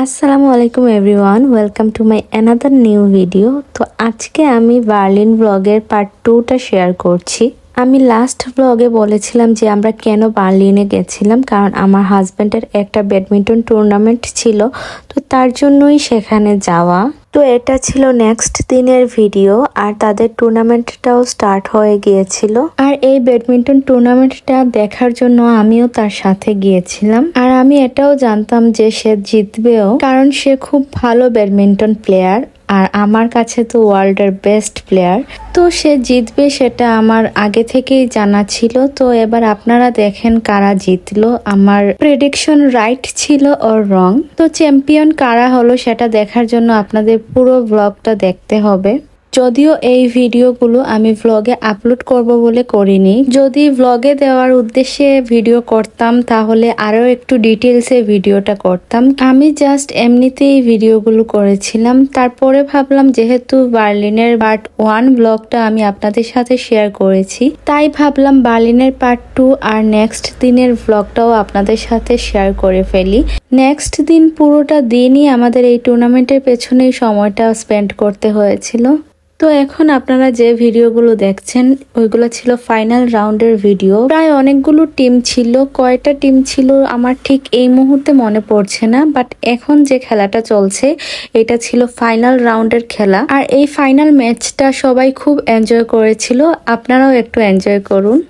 আসসালামু আলাইকুম everyone, welcome to my another new video. তো আজকে আমি বার্লিন ব্লগের পার্ট 2টা শেয়ার করছি। আমি লাস্ট ব্লগে বলেছিলাম যে আমরা কেন বার্লিনে গেছিলাম, কারণ আমার হাজব্যান্ডের একটা ব্যাডমিন্টন টুর্নামেন্ট ছিল, তো তার জন্যই সেখানে যাওয়া। তো এটা ছিল নেক্সট দিনের ভিডিও, আর তাদের টুর্নামেন্টটাও স্টার্ট হয়ে গিয়েছিল। আর এই ব্যাডমিন্টন টুর্নামেন্টটা দেখার জন্য আমিও তার সাথে গিয়েছিলাম। আর আমি এটাও জানতাম যে সে জিতবেও, কারণ সে খুব ভালো ব্যাডমিন্টন প্লেয়ার, আর আমার কাছে তো ওয়ার্ল্ডের বেস্ট প্লেয়ার। তো সে জিতবে সেটা আমার আগে থেকেই জানা ছিল। তো এবার আপনারা দেখেন কারা জিতলো, আমার প্রেডিকশন রাইট ছিল অর রং। তো চ্যাম্পিয়ন কারা হলো সেটা দেখার জন্য আপনাদের পুরো ব্লগটা দেখতে হবে। যদিও এই ভিডিওগুলো আমি ভ্লগে আপলোড করব বলে করিনি। যদি ভ্লগে দেওয়ার উদ্দেশ্যে ভিডিও করতাম তাহলে আরো একটু ডিটেলসে ভিডিওটা করতাম। আমি জাস্ট এমনিতেই ভিডিওগুলো করেছিলাম। তারপরে ভাবলাম যেহেতু বার্লিনের পার্ট 1 ব্লগটা আমি আপনাদের সাথে শেয়ার করেছি, তাই ভাবলাম বার্লিনের পার্ট 2 আর নেক্সট দিনের ভ্লগটাও আপনাদের সাথে শেয়ার করে ফেলি। নেক্সট দিন পুরোটা দিনই আমাদের এই টুর্নামেন্টের পেছনেই সময়টা স্পেন্ড করতে হয়েছিল। তো এখন আপনারা যে ভিডিওগুলো দেখছেন ওইগুলো ছিল ফাইনাল রাউন্ডের ভিডিও। প্রায় অনেকগুলো টিম ছিল, কয়টা টিম ছিল আমার ঠিক এই মুহূর্তে মনে পড়ছে না, বাট এখন যে খেলাটা চলছে এটা ছিল ফাইনাল রাউন্ডের খেলা। আর এই ফাইনাল ম্যাচটা সবাই খুব এনজয় করেছিল, আপনারাও একটু এনজয় করুন।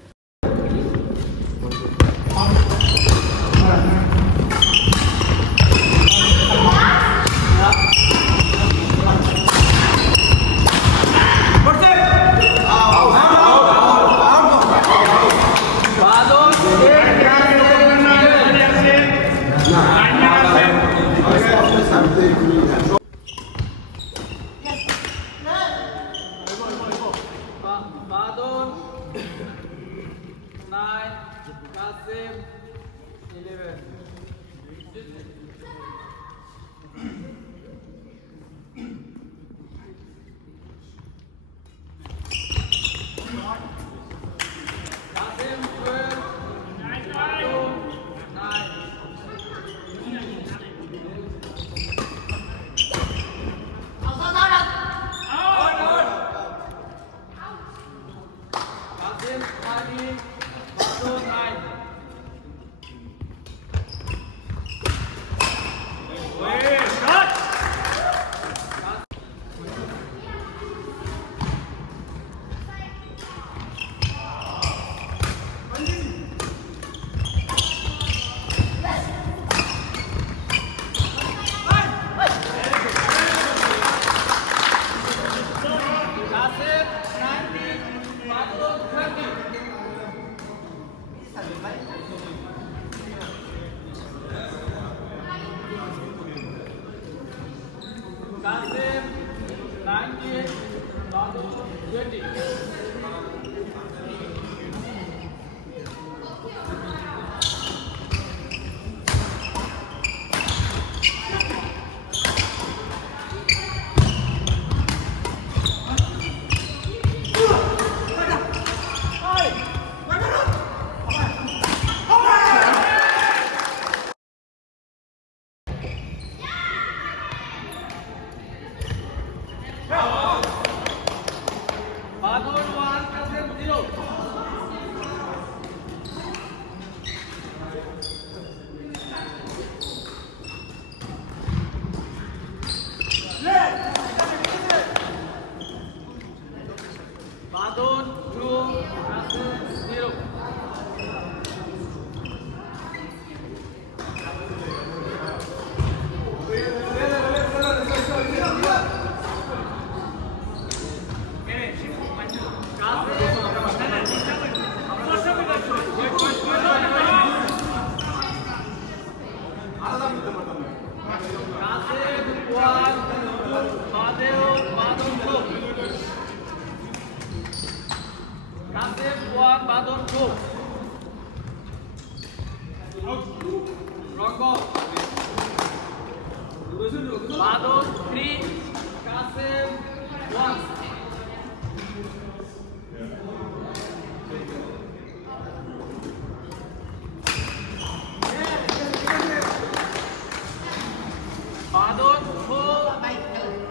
Badut, 2,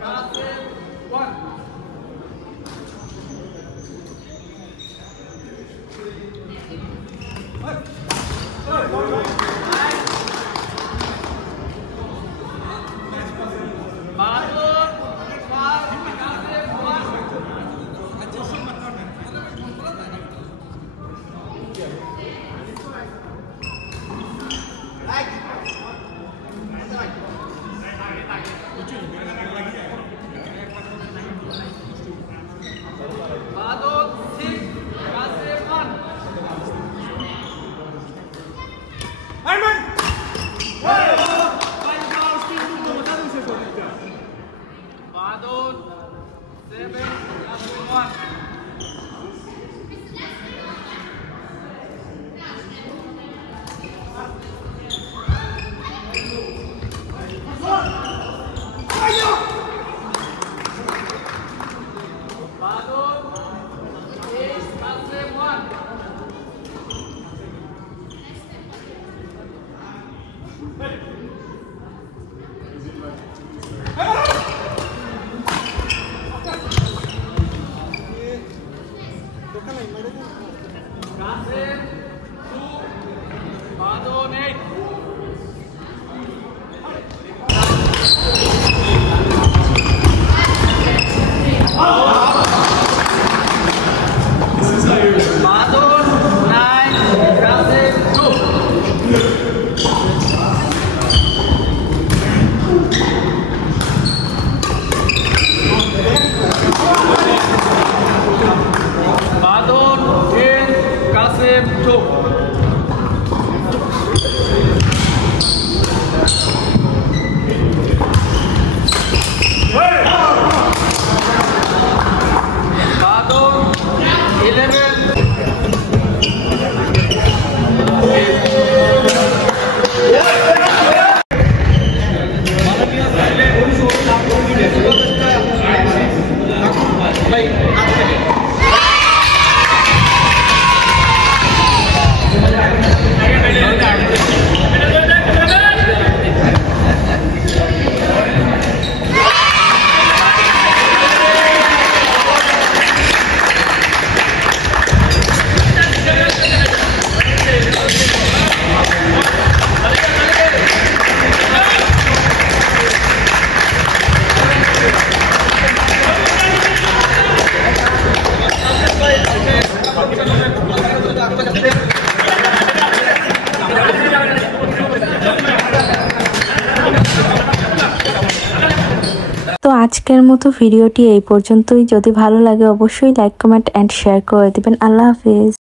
Kasim, 1. Badut, 5, Kasim, 1. Badut, 6, Kasim, 1. Badut, 7, Kasim, 1. Badut, 8, Kasim, 1. Kasim, 2, Badut, 8. Badut, 9, Kasim, 2. Badut, 10, Kasim, 2. Badut, 11. তো আজকের মতো ভিডিওটি এই পর্যন্তই। যদি ভালো লাগে অবশ্যই লাইক, কমেন্ট এন্ড শেয়ার করে দিবেন। আল্লাহ হাফেজ।